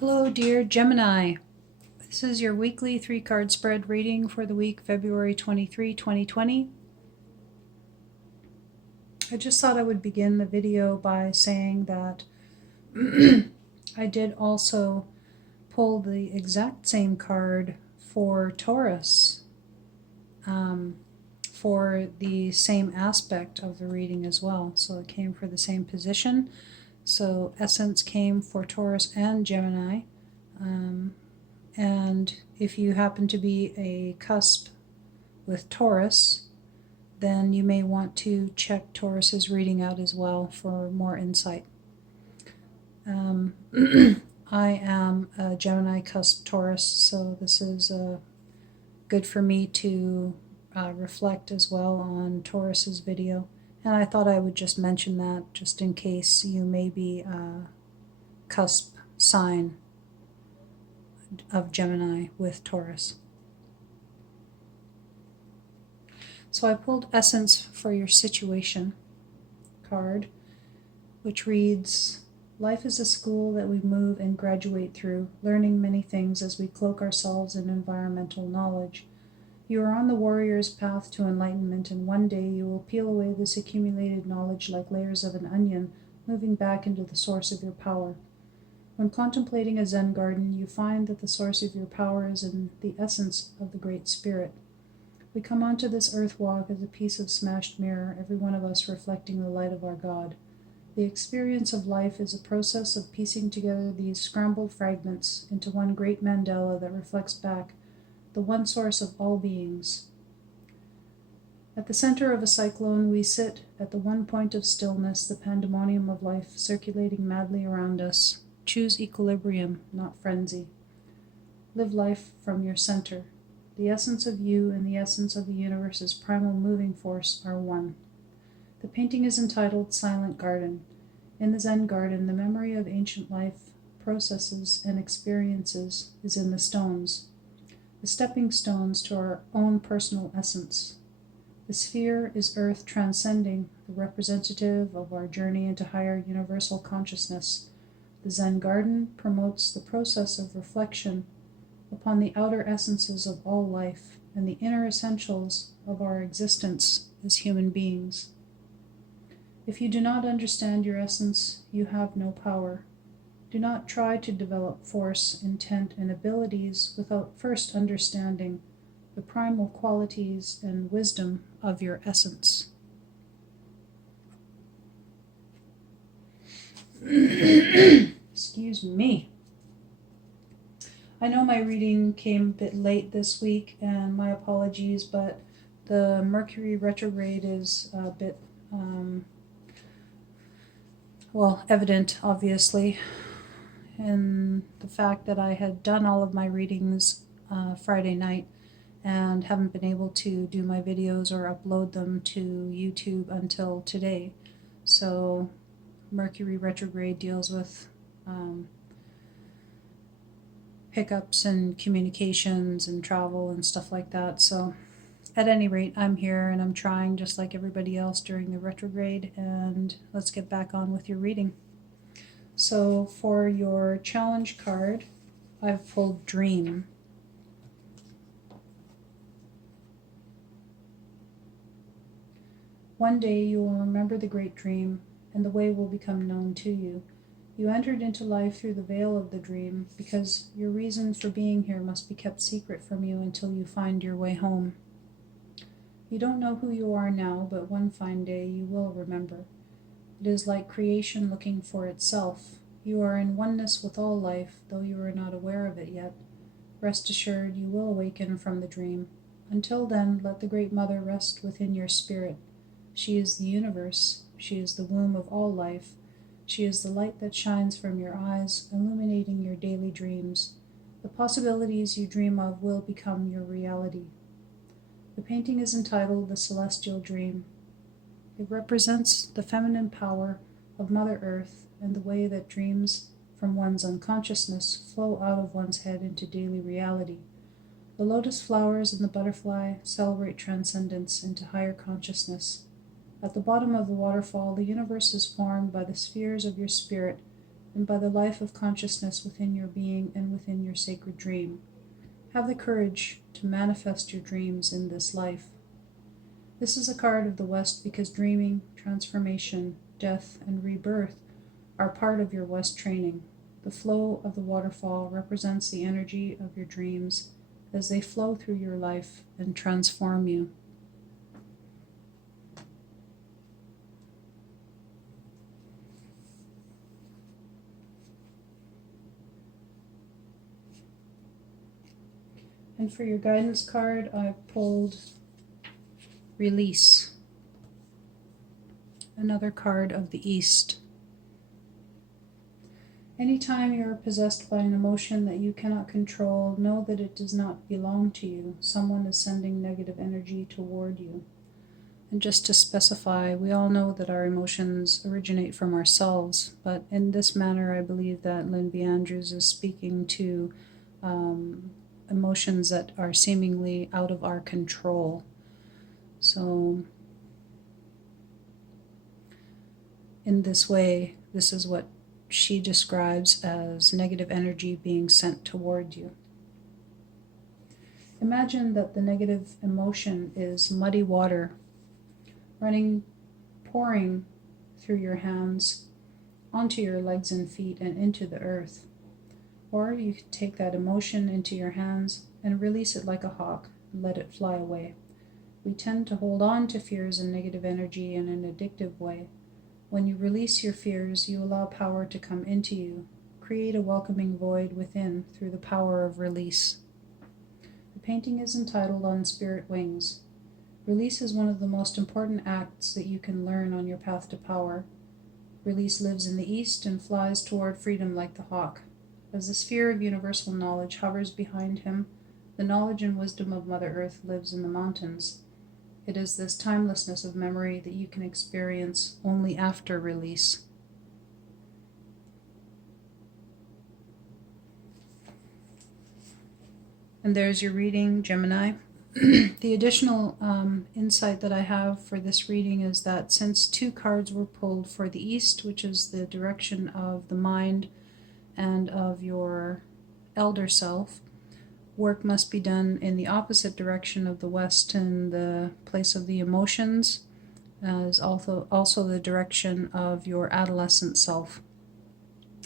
Hello, dear Gemini. This is your weekly 3-card spread reading for the week February 23, 2020. I just thought I would begin the video by saying that I did also pull the exact same card for Taurus for the same aspect of the reading as well. So it came for the same position. So Essence came for Taurus and Gemini. And if you happen to be a cusp with Taurus, then you may want to check Taurus's reading out as well for more insight. I am a Gemini cusp Taurus, so this is good for me to reflect as well on Taurus's video. And I thought I would just mention that just in case you may be a cusp sign of Gemini with Taurus. So I pulled Essence for Your Situation card, which reads, Life is a school that we move and graduate through, learning many things as we cloak ourselves in environmental knowledge. You are on the warrior's path to enlightenment, and one day you will peel away this accumulated knowledge like layers of an onion, moving back into the source of your power. When contemplating a Zen garden, you find that the source of your power is in the essence of the Great Spirit. We come onto this earth walk as a piece of smashed mirror, every one of us reflecting the light of our God. The experience of life is a process of piecing together these scrambled fragments into one great mandala that reflects back the one source of all beings. At the center of a cyclone, we sit at the one point of stillness, the pandemonium of life circulating madly around us. Choose equilibrium, not frenzy. Live life from your center. The essence of you and the essence of the universe's primal moving force are one. The painting is entitled Silent Garden. In the Zen garden, the memory of ancient life, processes, and experiences is in the stones, the stepping stones to our own personal essence. The sphere is earth transcending, the representative of our journey into higher universal consciousness. The Zen garden promotes the process of reflection upon the outer essences of all life and the inner essentials of our existence as human beings. If you do not understand your essence, you have no power. Do not try to develop force, intent, and abilities without first understanding the primal qualities and wisdom of your essence. Excuse me. I know my reading came a bit late this week, and my apologies, but the Mercury retrograde is a bit, evident, obviously, in the fact that I had done all of my readings Friday night and haven't been able to do my videos or upload them to YouTube until today. So Mercury retrograde deals with hiccups and communications and travel and stuff like that. So at any rate, I'm here and I'm trying just like everybody else during the retrograde, and let's get back on with your reading. So for your challenge card, I've pulled Dream. One day you will remember the great dream, and the way will become known to you. You entered into life through the veil of the dream, because your reason for being here must be kept secret from you until you find your way home. You don't know who you are now, but one fine day you will remember. It is like creation looking for itself. You are in oneness with all life, though you are not aware of it yet. Rest assured, you will awaken from the dream. Until then, let the Great Mother rest within your spirit. She is the universe. She is the womb of all life. She is the light that shines from your eyes, illuminating your daily dreams. The possibilities you dream of will become your reality. The painting is entitled The Celestial Dream. It represents the feminine power of Mother Earth and the way that dreams from one's unconsciousness flow out of one's head into daily reality. The lotus flowers and the butterfly celebrate transcendence into higher consciousness. At the bottom of the waterfall, the universe is formed by the spheres of your spirit, and by the life of consciousness within your being and within your sacred dream. Have the courage to manifest your dreams in this life. This is a card of the West because dreaming, transformation, death, and rebirth are part of your West training. The flow of the waterfall represents the energy of your dreams as they flow through your life and transform you. And for your guidance card, I pulled Release, another card of the East. Anytime you are possessed by an emotion that you cannot control, know that it does not belong to you. Someone is sending negative energy toward you. And just to specify, we all know that our emotions originate from ourselves, but in this manner, I believe that Lynn B. Andrews is speaking to emotions that are seemingly out of our control. So, in this way, this is what she describes as negative energy being sent toward you. Imagine that the negative emotion is muddy water pouring through your hands, onto your legs and feet, and into the earth. Or you could take that emotion into your hands and release it like a hawk and let it fly away. We tend to hold on to fears and negative energy in an addictive way. When you release your fears, you allow power to come into you. Create a welcoming void within through the power of release. The painting is entitled On Spirit Wings. Release is one of the most important acts that you can learn on your path to power. Release lives in the east and flies toward freedom like the hawk. As the sphere of universal knowledge hovers behind him, the knowledge and wisdom of Mother Earth lives in the mountains. It is this timelessness of memory that you can experience only after release. And there's your reading, Gemini. The additional insight that I have for this reading is that since 2 cards were pulled for the East, which is the direction of the mind and of your elder self, work must be done in the opposite direction of the West, in the place of the emotions, as also the direction of your adolescent self.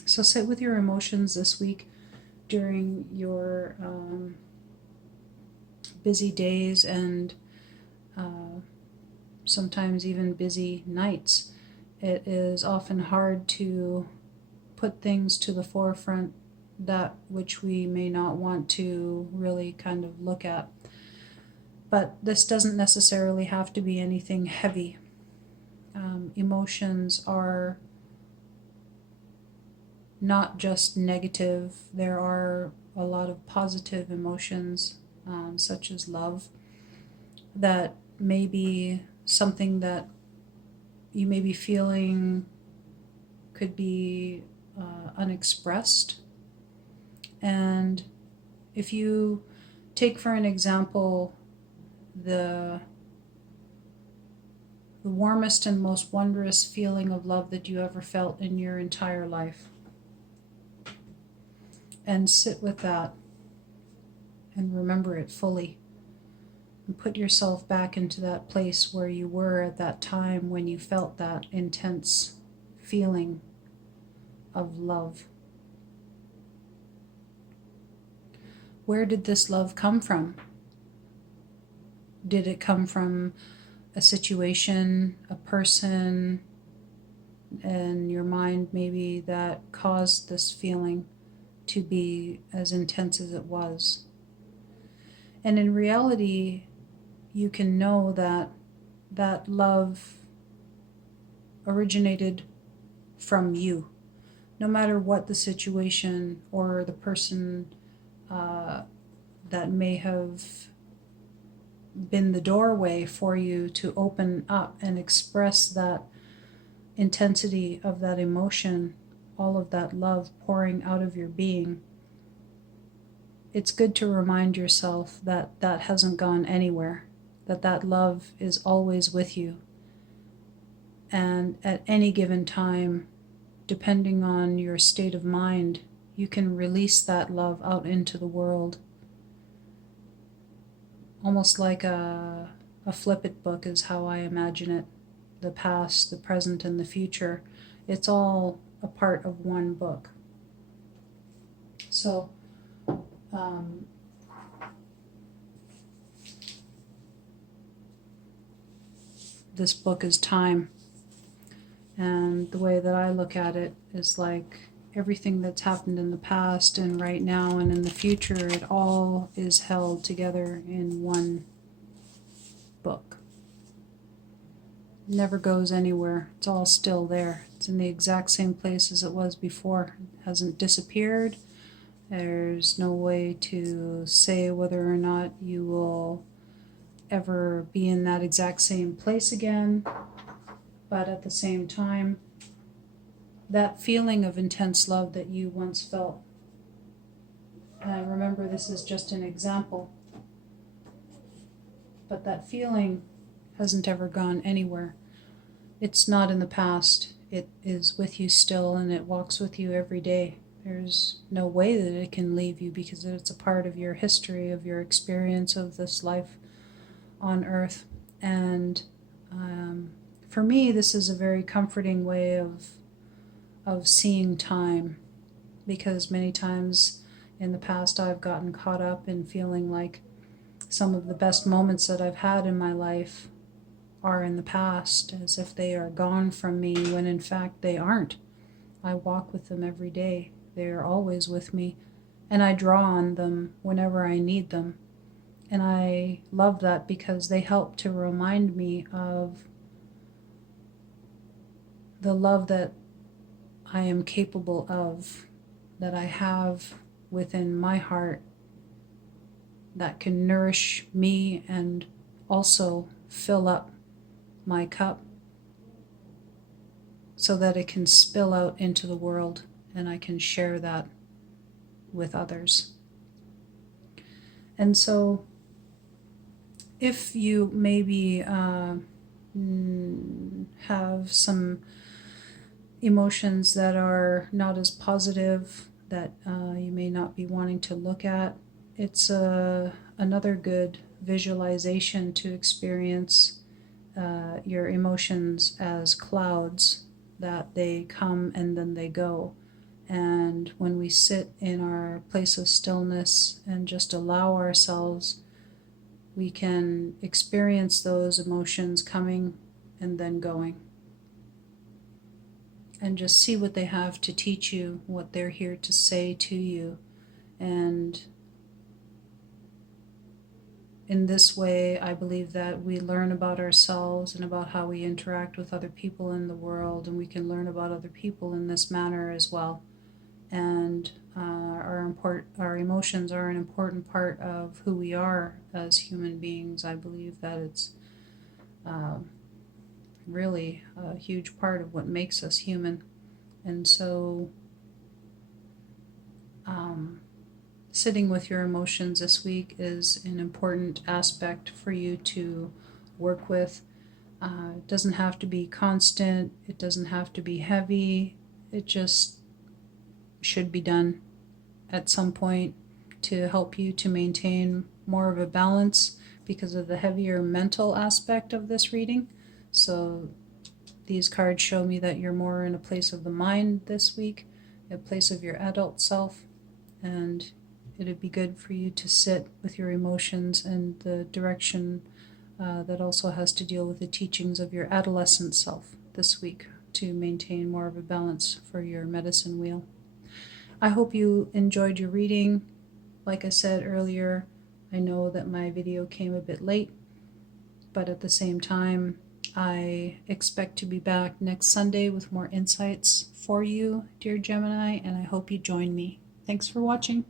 So sit with your emotions this week during your busy days and sometimes even busy nights. It is often hard to put things to the forefront that which we may not want to really kind of look at. But this doesn't necessarily have to be anything heavy. Emotions are not just negative. There are a lot of positive emotions, such as love, that may be something that you may be feeling could be unexpressed. And if you take for an example the warmest and most wondrous feeling of love that you ever felt in your entire life, and sit with that and remember it fully, and put yourself back into that place where you were at that time when you felt that intense feeling of love. Where did this love come from? Did it come from a situation, a person, and your mind maybe that caused this feeling to be as intense as it was? And in reality, you can know that that love originated from you, no matter what the situation or the person that may have been the doorway for you to open up and express that intensity of that emotion, all of that love pouring out of your being. It's good to remind yourself that that hasn't gone anywhere, that that love is always with you. And at any given time, depending on your state of mind, you can release that love out into the world. Almost like a flip-it book is how I imagine it. The past, the present, and the future. It's all a part of one book. So, this book is time. And the way that I look at it is like everything that's happened in the past and right now and in the future, it all is held together in one book. It never goes anywhere. It's all still there. It's in the exact same place as it was before. It hasn't disappeared. There's no way to say whether or not you will ever be in that exact same place again. But at the same time, that feeling of intense love that you once felt, and remember this is just an example, but that feeling hasn't ever gone anywhere. It's not in the past. It is with you still, and it walks with you every day. There's no way that it can leave you because it's a part of your history, of your experience of this life on earth. And for me, this is a very comforting way of seeing time, because many times in the past I've gotten caught up in feeling like some of the best moments that I've had in my life are in the past, as if they are gone from me, when in fact they aren't. I walk with them every day. They are always with me, and I draw on them whenever I need them. And I love that because they help to remind me of the love that I am capable of, that I have within my heart, that can nourish me and also fill up my cup so that it can spill out into the world and I can share that with others. And so if you maybe have some emotions that are not as positive, that you may not be wanting to look at, it's another good visualization to experience your emotions as clouds, that they come and then they go. And when we sit in our place of stillness and just allow ourselves, we can experience those emotions coming and then going. And just see what they have to teach you, what they're here to say to you. And in this way, I believe that we learn about ourselves and about how we interact with other people in the world, and we can learn about other people in this manner as well. And our emotions are an important part of who we are as human beings. I believe that it's really a huge part of what makes us human. And so sitting with your emotions this week is an important aspect for you to work with. It doesn't have to be constant. It doesn't have to be heavy. It just should be done at some point to help you to maintain more of a balance because of the heavier mental aspect of this reading. So these cards show me that you're more in a place of the mind this week, a place of your adult self, and it'd be good for you to sit with your emotions and the direction that also has to deal with the teachings of your adolescent self this week to maintain more of a balance for your medicine wheel. I hope you enjoyed your reading. Like I said earlier, I know that my video came a bit late, but at the same time, I expect to be back next Sunday with more insights for you, dear Gemini, and I hope you join me. Thanks for watching.